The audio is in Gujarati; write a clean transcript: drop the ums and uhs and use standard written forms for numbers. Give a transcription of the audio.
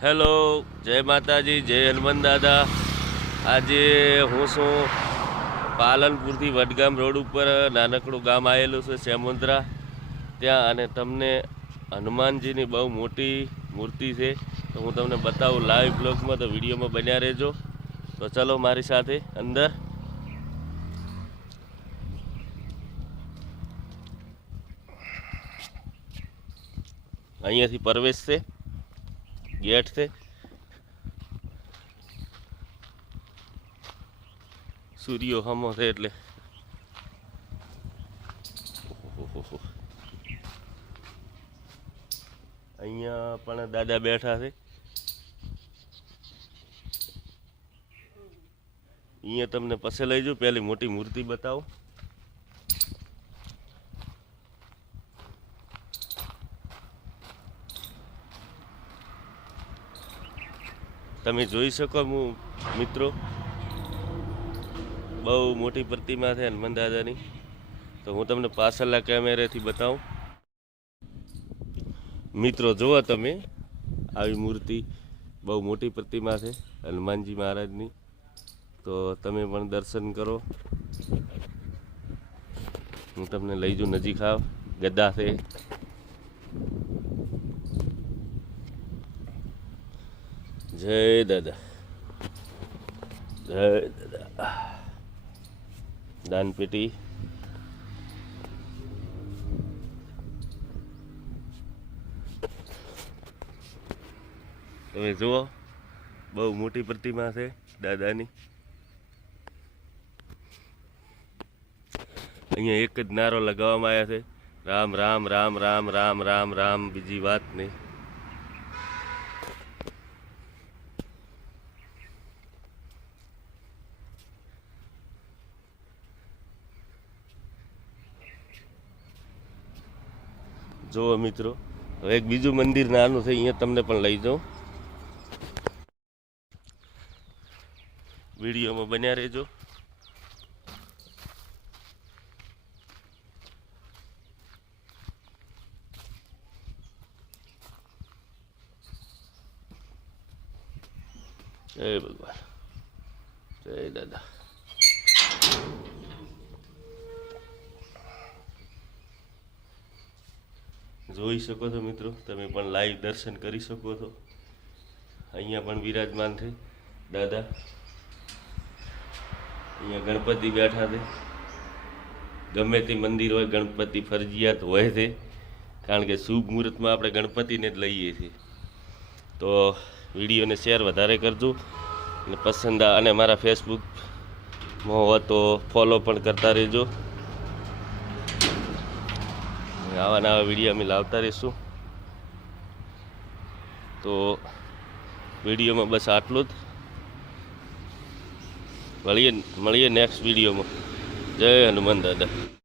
હેલો, જય માતાજી, જય હનુમાન દાદા. આજે હું છું પાલનપુરથી વડગામ રોડ ઉપર નાનકડું ગામ આવેલું છે સેમુદ્રા ત્યાં, અને તમને હનુમાનજીની બહુ મોટી મૂર્તિ છે. તો હું તમને બતાવું લાઈવ બ્લોગમાં, તો વિડીયોમાં બન્યા રહેજો. તો ચલો મારી સાથે અંદર. અહીંયાથી પ્રવેશ છે, ગેટ છે. સૂર્યો હમો છે એટલે અહીંયા પણ દાદા બેઠા છે. અહીંયા તમને પછી લઈ જાઉં, પહેલી મોટી મૂર્તિ બતાવો. તમે જોઈ શકો મિત્રો, બહુ મોટી પ્રતિમા છે હનુમાન દાદાની. તો હું તમને પાછળના કેમેરાથી બતાવું. મિત્રો જુઓ તમે, આવી મૂર્તિ બહુ મોટી પ્રતિમા છે હનુમાનજી મહારાજની. તો તમે પણ દર્શન કરો. હું તમને લઈ જાઉં નજીક. આવ ગદ્દા છે. જય દાદા, જય દાદા. દાનપેટી. તમે જુઓ, બહુ મોટી પ્રતિમા છે દાદાની. અહીંયા એક જ નારો લગાવવામાં આવ્યા છે, રામ રામ રામ રામ રામ રામ રામ, બીજી વાત નહીં. જુઓ મિત્રો, હવે એક બીજું મંદિર નાનું છે, અહીંયા તમને પણ લઈ જાઉં. વિડીયોમાં બન્યા રહેજો. જય ભગવાન, જય દાદા. જોઈ શકો છો મિત્રો, તમે પણ લાઈવ દર્શન કરી શકો છો. અહીંયા પણ વિરાજમાન છે દાદા. અહીંયા ગણપતિ બેઠા છે. ગમે તે મંદિર હોય, ગણપતિ ફરજિયાત હોય છે, કારણ કે શુભ મુહૂર્તમાં આપણે ગણપતિને જ લઈએ છીએ. તો વિડીયોને શેર વધારે કરજો, અને પસંદ અને મારા ફેસબુકમાં હોય તો ફોલો પણ કરતા રહેજો. આવા નવા વિડીયો અમે લાવતા રહીશું. તો વિડીયોમાં બસ આટલું જ. મળીએ નેક્સ્ટ વિડીયોમાં. જય હનુમાન દાદા.